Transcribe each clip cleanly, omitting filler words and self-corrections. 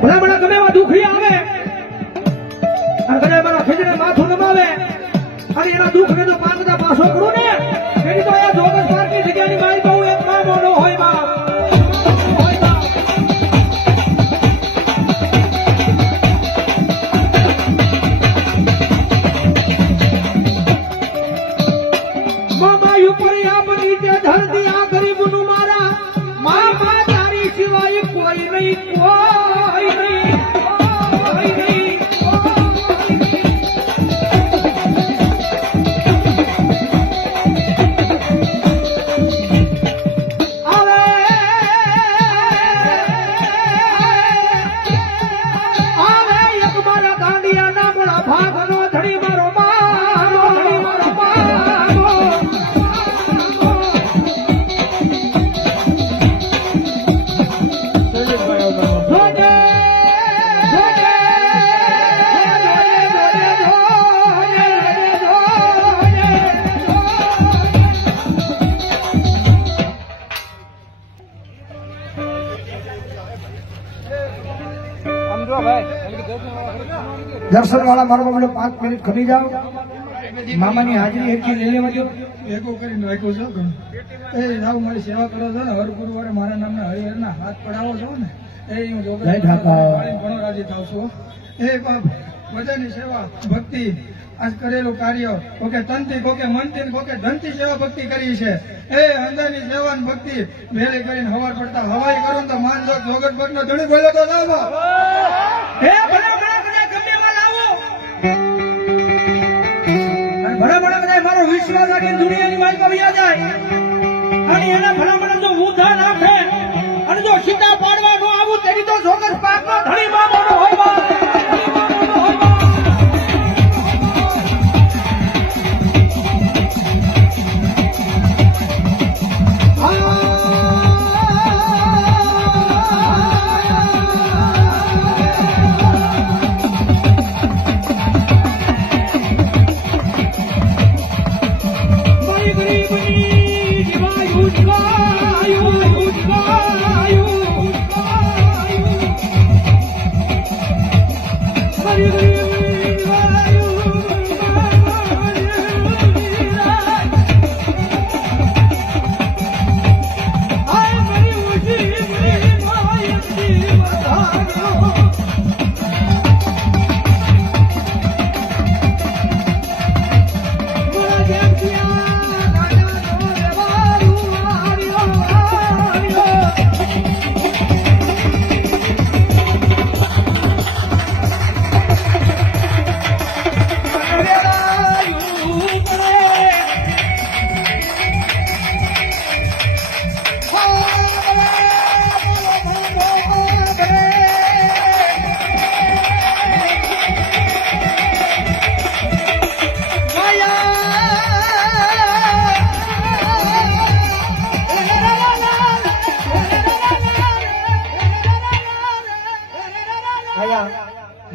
ભલા ભલા ગમે એવા દુખી આવે અને ગમે મારા ખીજને માથું નમાવે અને એના દુઃખને તો પાંચડા પાછો કરું ને એની તો એ જોગસ પાર્કની જગ્યાની મારી બહુ એક મામો ન હોય બાપ. ધરતી આ ગરીબનું મારા મામા તારી સિવાય કોઈ નહીં કોઈ નહીં કોઈ નહીં. આવે એક મારા દાંડિયા ના મારા ભાગનો ધણી મારો મારો ધણી મારો દર્શન વાળા મારો બાબલો 5 મિનિટ ખરી જાઓ. મામાની હાજરી એટલી લઈ લેવા દો. એકો કરીને રાખ્યો છો ઘણું. એ રાવ મારી સેવા કરો છો ને હર ગુરુવારે મારા નામના હરિહરના હાથ પડાવો છો ને એ હું ઘણો રાજી થાવ છું. એ બાપ બધાની સેવા ભક્તિ આજ કરેલું કાર્ય કોકે તનથી કોકે મનથી કોકે ધનથી સેવા ભક્તિ કરી છે. એ અંદરની સેવા ને ભક્તિ ભેળી કરીને હવાર પડતા હવાઈ કરો તો માન જો જોગટ ભટ નો ધણી બોલ્યો તો લાવો. હે ભલા ભલા કદાચ ગમે એવા લાવો અને ભલા ભલા કદાચ મારો વિશ્વાસ રાખીને દુનિયાની માલિક આવી જાય અને એને ભલા ભલા જો ઉધા નાખે અને જો સીધા પાડવા નો આવું તેની તો જોગસ પાકનો ધણી મામો નો હોય બા.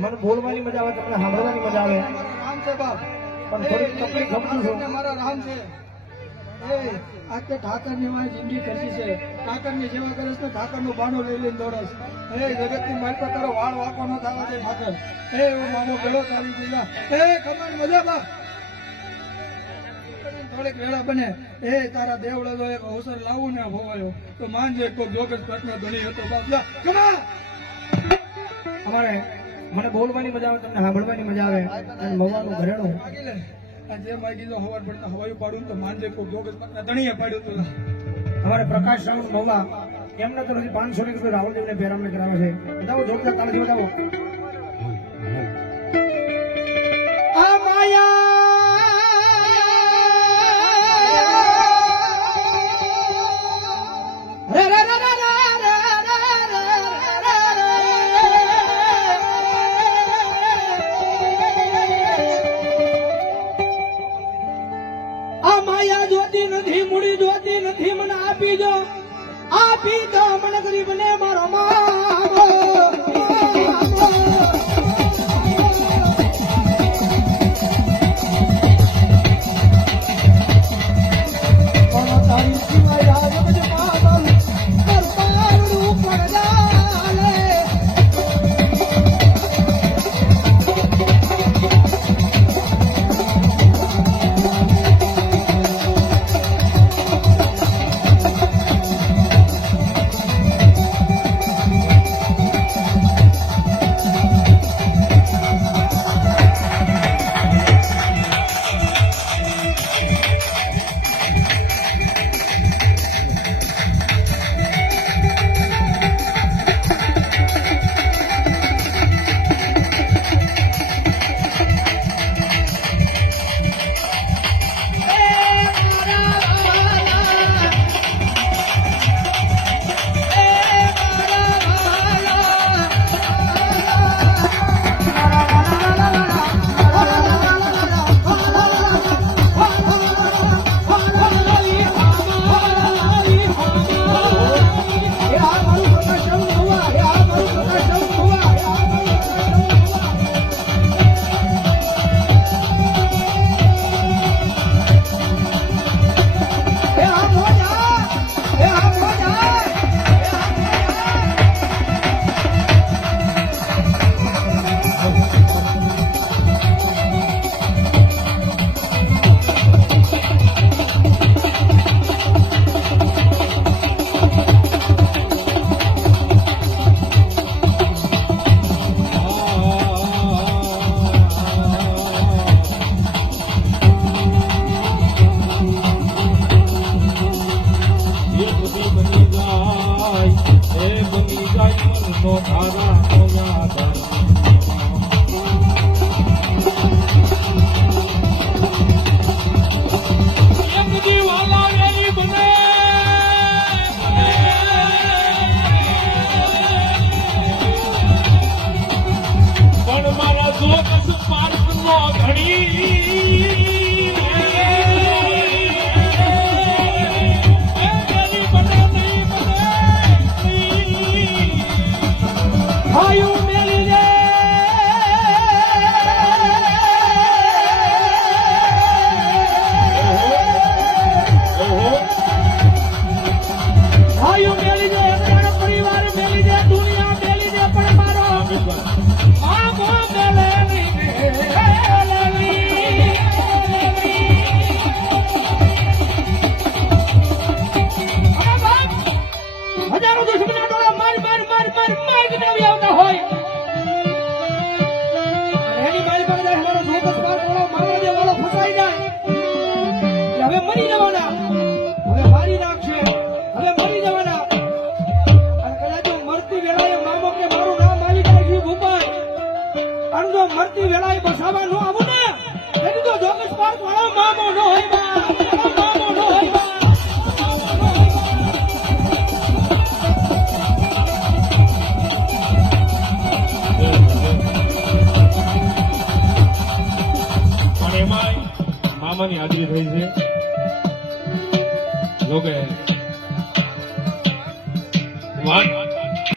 મને બોલવાની મજા આવે તમને સાંભળવાની મજા આવે રામ છે બાપ પણ થોડી તકલીફ સમજુ છું. મારા રામ છે. એ આ તો ઠાકરની મારી જિંદગી કરતી છે. ઠાકરની સેવા કરે તો ઠાકરનો બાનો લઈ લઈને દોડસ. એ જગતની મારી પર તારો વાળ વાંકો ન થવા દે ઠાકર. એ હું માનો ગળો તારી દીધા. એ કમાન મજા બાપ થોડીક વેળા બને એ તારા દેવળે જો એક અવસર લાવું ને ભવાયો તો માનજે કોઈ જોગત ઘટના ધણી હતો બાપ જા કમા. અમારે મને બોલવાની મજા આવે તમને સાંભળવાની મજા આવે અને મવાનું ઘરેણું જે માગી જો હવાર પડતા હવાયું પાડું તો માનજે કોઈ જોગત ઘટના ધણીએ પાડ્યું તું. અમારે પ્રકાશ રાઉન્ડ મવા એમના તરફથી 500 રૂપિયા રાહુલદેવને પેરામણી કરાવે છે. બતાવો જોરદાર તાળીથી બતાવો. આ માયા જોતી નથી મૂડી જોતી નથી મને આપી દો મને ગરીબ ને મારો માગો પણ મારા જોગસ પાર્કનો ઘડી આયુ મેલી દે આયુ મેલી દે મારો પરિવાર મેલી દે દુનિયા મેલી દે પણ મારો આમો મેલે હજારો દુશ્મના ડોળા માર ગનાવી આવતા હોય એની મારી પાસે અમારો જોગસ પાર વાળો મારવા દે વાળો ફસાઈ જાય કે હવે મરી જવાના હવે મારી નાખશે હવે મરી જવાના અને કદાચ જો મરતી વેળાએ મામો કે મારું નામ આવી જાય જીવ ઉપાય અને જો મરતી વેળાએ બસાવા ન આવું ને એની તો જોગસ પાર વાળો મામો ન હોય મામો ન હોય પણ એમાંય મામાની હાજરી થઈ છે લોકે વાત